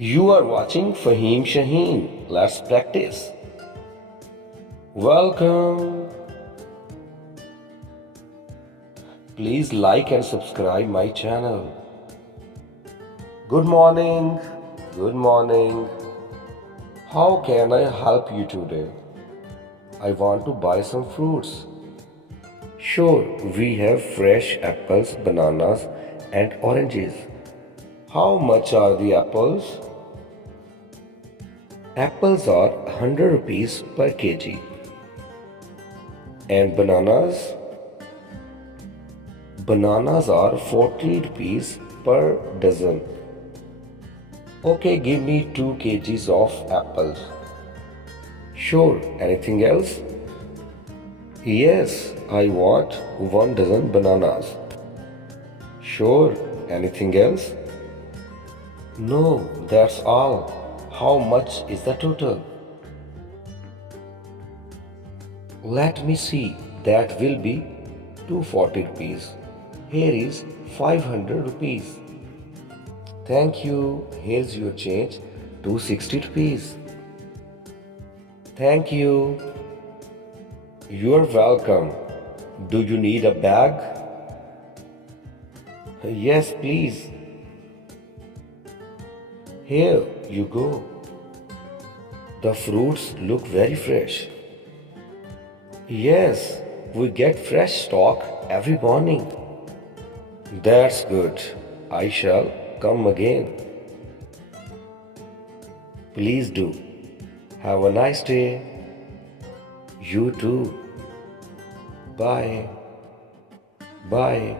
You are watching FaheemShaheen. Let's practice. Welcome. Please like and subscribe my channel. Good morning. Good morning. How can I help you today? I want to buy some fruits. Sure, we have fresh apples, bananas, and oranges. How much are the apples? Apples are 100 rupees per kg. And bananas? Bananas are 40 rupees per dozen. Okay, give me 2 kgs of apples. Sure, anything else? Yes, I want 1 dozen bananas. Sure, anything else? No, that's all. How much is the total? Let me see. That will be 240 rupees. Here is 500 rupees. Thank you. Here's your change, 260 rupees. Thank you. You're welcome. Do you need a bag? Yes, please. Here you go. The fruits look very fresh. Yes, we get fresh stock every morning. That's good. I shall come again. Please do. Have a nice day. You too. Bye. Bye.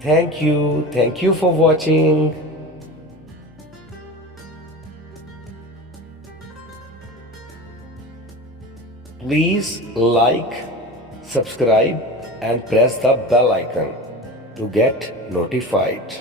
Thank you. Thank you for watching. Please like, subscribe and press the bell icon to get notified.